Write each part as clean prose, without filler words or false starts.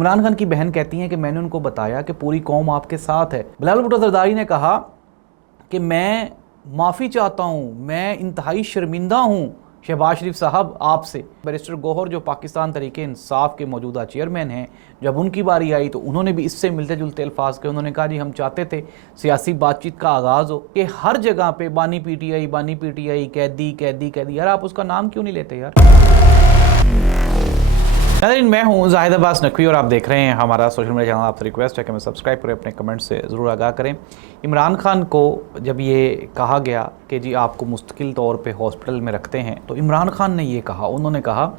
عمران خان کی بہن کہتی ہیں کہ میں نے ان کو بتایا کہ پوری قوم آپ کے ساتھ ہے۔ بلاول بھٹو زرداری نے کہا کہ میں معافی چاہتا ہوں، میں انتہائی شرمندہ ہوں شہباز شریف صاحب آپ سے۔ بیرسٹر گوہر جو پاکستان تحریک انصاف کے موجودہ چیئرمین ہیں، جب ان کی باری آئی تو انہوں نے بھی اس سے ملتے جلتے الفاظ کہے۔ انہوں نے کہا جی ہم چاہتے تھے سیاسی بات چیت کا آغاز ہو کہ ہر جگہ پہ بانی پی ٹی آئی قیدی یار آپ اس کا نام کیوں نہیں لیتے یار؟ ناظرین میں ہوں زاہد عباس نقوی اور آپ دیکھ رہے ہیں ہمارا سوشل میڈیا چینل۔ آپ سے ریکویسٹ ہے کہ ہمیں سبسکرائب کریں، اپنے کمنٹ سے ضرور آگاہ کریں۔ عمران خان کو جب یہ کہا گیا کہ جی آپ کو مستقل طور پہ ہاسپٹل میں رکھتے ہیں تو عمران خان نے یہ کہا، انہوں نے کہا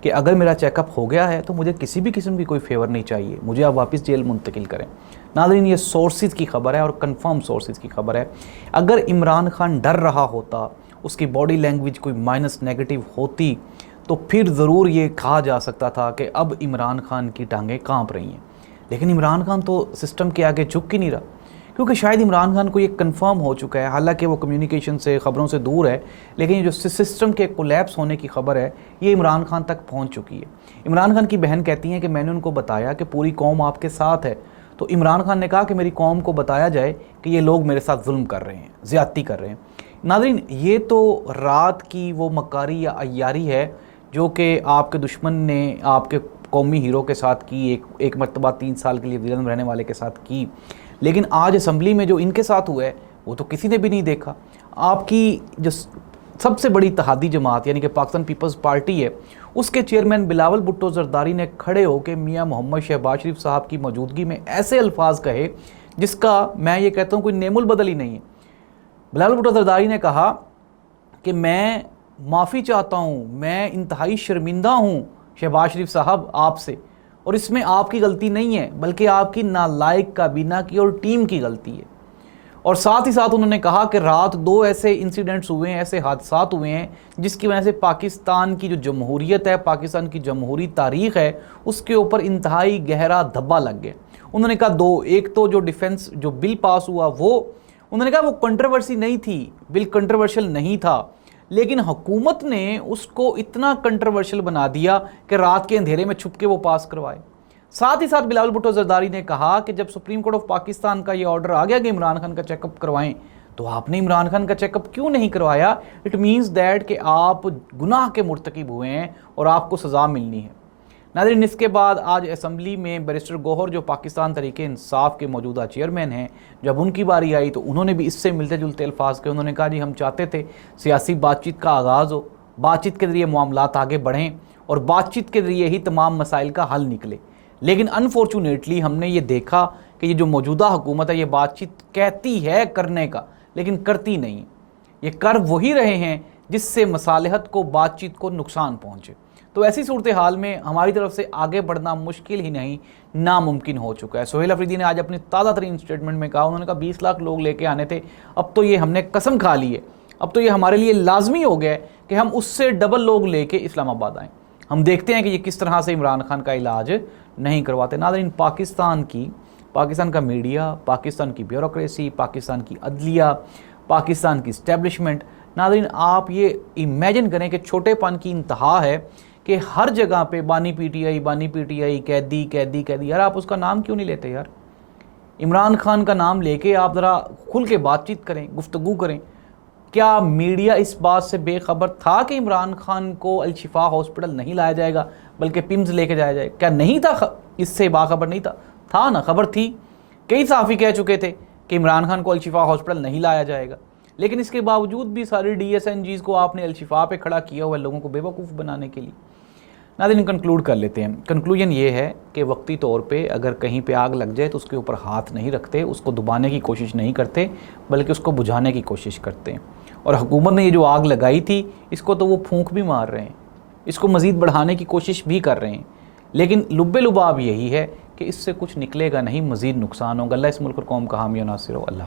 کہ اگر میرا چیک اپ ہو گیا ہے تو مجھے کسی بھی قسم کی کوئی فیور نہیں چاہیے، مجھے آپ واپس جیل منتقل کریں۔ ناظرین یہ سورسز کی خبر ہے اور کنفرم سورسز کی خبر ہے۔ اگر عمران خان ڈر رہا ہوتا، اس کی باڈی لینگویج کوئی مائنس نیگیٹو ہوتی تو پھر ضرور یہ کہا جا سکتا تھا کہ اب عمران خان کی ٹانگیں کانپ رہی ہیں، لیکن عمران خان تو سسٹم کے آگے جھک ہی نہیں رہا، کیونکہ شاید عمران خان کو یہ کنفرم ہو چکا ہے، حالانکہ وہ کمیونیکیشن سے خبروں سے دور ہے، لیکن یہ جو سسٹم کے کولیپس ہونے کی خبر ہے یہ عمران خان تک پہنچ چکی ہے۔ عمران خان کی بہن کہتی ہیں کہ میں نے ان کو بتایا کہ پوری قوم آپ کے ساتھ ہے، تو عمران خان نے کہا کہ میری قوم کو بتایا جائے کہ یہ لوگ میرے ساتھ ظلم کر رہے ہیں، زیادتی کر رہے ہیں۔ ناظرین یہ تو رات کی وہ مکاری یا عیاری ہے جو کہ آپ کے دشمن نے آپ کے قومی ہیرو کے ساتھ کی، ایک مرتبہ 3 سال کے لیے وزیر اعظم رہنے والے کے ساتھ کی، لیکن آج اسمبلی میں جو ان کے ساتھ ہوا ہے وہ تو کسی نے بھی نہیں دیکھا۔ آپ کی جو سب سے بڑی اتحادی جماعت یعنی کہ پاکستان پیپلز پارٹی ہے، اس کے چیئرمین بلاول بھٹو زرداری نے کھڑے ہو کے میاں محمد شہباز شریف صاحب کی موجودگی میں ایسے الفاظ کہے جس کا میں یہ کہتا ہوں کوئی نیم البدل ہی نہیں ہے۔ بلاول بھٹو زرداری نے کہا کہ میں معافی چاہتا ہوں، میں انتہائی شرمندہ ہوں شہباز شریف صاحب آپ سے، اور اس میں آپ کی غلطی نہیں ہے بلکہ آپ کی نالائق کابینہ کی اور ٹیم کی غلطی ہے۔ اور ساتھ ہی ساتھ انہوں نے کہا کہ رات 2 ایسے انسیڈنٹس ہوئے ہیں، ایسے حادثات ہوئے ہیں جس کی وجہ سے پاکستان کی جو جمہوریت ہے، پاکستان کی جمہوری تاریخ ہے، اس کے اوپر انتہائی گہرا دھبا لگ گیا۔ انہوں نے کہا 2، ایک تو جو ڈیفنس جو بل پاس ہوا وہ انہوں نے کہا وہ کنٹروورسی نہیں تھی، بل کنٹروورشل نہیں تھا، لیکن حکومت نے اس کو اتنا کنٹروورشل بنا دیا کہ رات کے اندھیرے میں چھپ کے وہ پاس کروائے۔ ساتھ ہی ساتھ بلاول بھٹو زرداری نے کہا کہ جب سپریم کورٹ آف پاکستان کا یہ آرڈر آ گیا کہ عمران خان کا چیک اپ کروائیں تو آپ نے عمران خان کا چیک اپ کیوں نہیں کروایا؟ اٹ مینز دیٹ کہ آپ گناہ کے مرتکب ہوئے ہیں اور آپ کو سزا ملنی ہے۔ ناظرین اس کے بعد آج اسمبلی میں بیرسٹر گوہر جو پاکستان تحریک انصاف کے موجودہ چیئرمین ہیں، جب ان کی باری آئی تو انہوں نے بھی اس سے ملتے جلتے الفاظ کہے۔ انہوں نے کہا جی ہم چاہتے تھے سیاسی بات چیت کا آغاز ہو، بات چیت کے ذریعے معاملات آگے بڑھیں اور بات چیت کے ذریعے ہی تمام مسائل کا حل نکلے، لیکن انفارچونیٹلی ہم نے یہ دیکھا کہ یہ جو موجودہ حکومت ہے یہ بات چیت کہتی ہے کرنے کا لیکن کرتی نہیں، یہ کر وہی رہے ہیں جس سے مصالحت کو، بات چیت کو نقصان پہنچے۔ تو ایسی صورتحال میں ہماری طرف سے آگے بڑھنا مشکل ہی نہیں ناممکن ہو چکا ہے۔ سہیل افریدی نے آج اپنی تازہ ترین سٹیٹمنٹ میں کہا، انہوں نے کہا 20 لاکھ لوگ لے کے آنے تھے، اب تو یہ ہم نے قسم کھا لی ہے، اب تو یہ ہمارے لیے لازمی ہو گیا ہے کہ ہم اس سے ڈبل لوگ لے کے اسلام آباد آئیں۔ ہم دیکھتے ہیں کہ یہ کس طرح سے عمران خان کا علاج نہیں کرواتے۔ ناظرین پاکستان کا میڈیا، پاکستان کی بیوروکریسی، پاکستان کی عدلیہ، پاکستان کی اسٹیبلشمنٹ، ناظرین آپ یہ امیجن کریں کہ چھوٹے پن کی انتہا ہے کہ ہر جگہ پہ بانی پی ٹی آئی قیدی یار آپ اس کا نام کیوں نہیں لیتے یار؟ عمران خان کا نام لے کے آپ ذرا کھل کے بات چیت کریں، گفتگو کریں۔ کیا میڈیا اس بات سے بے خبر تھا کہ عمران خان کو الشفا ہاسپٹل نہیں لایا جائے گا بلکہ پمز لے کے جایا جائے گا؟ کیا نہیں تھا؟ اس سے باخبر نہیں تھا نا، خبر تھی۔ کئی صحافی کہہ چکے تھے کہ عمران خان کو الشفا ہاسپٹل نہیں لایا جائے گا، لیکن اس کے باوجود بھی ساری ڈی ایس این جیز کو آپ نے الشفا پہ کھڑا کیا ہوا ہے لوگوں کو بیوقوف بنانے کے لیے۔ ناظرین کنکلوڈ کر لیتے ہیں۔ کنکلوژن یہ ہے کہ وقتی طور پہ اگر کہیں پہ آگ لگ جائے تو اس کے اوپر ہاتھ نہیں رکھتے، اس کو دبانے کی کوشش نہیں کرتے بلکہ اس کو بجھانے کی کوشش کرتے ہیں۔ اور حکومت نے یہ جو آگ لگائی تھی اس کو تو وہ پھونک بھی مار رہے ہیں، اس کو مزید بڑھانے کی کوشش بھی کر رہے ہیں، لیکن لب لباب یہی ہے کہ اس سے کچھ نکلے گا نہیں، مزید نقصان ہوگا۔ اللہ اس ملک اور قوم کا حامی و ناصر ہو۔ اللہ حافظ۔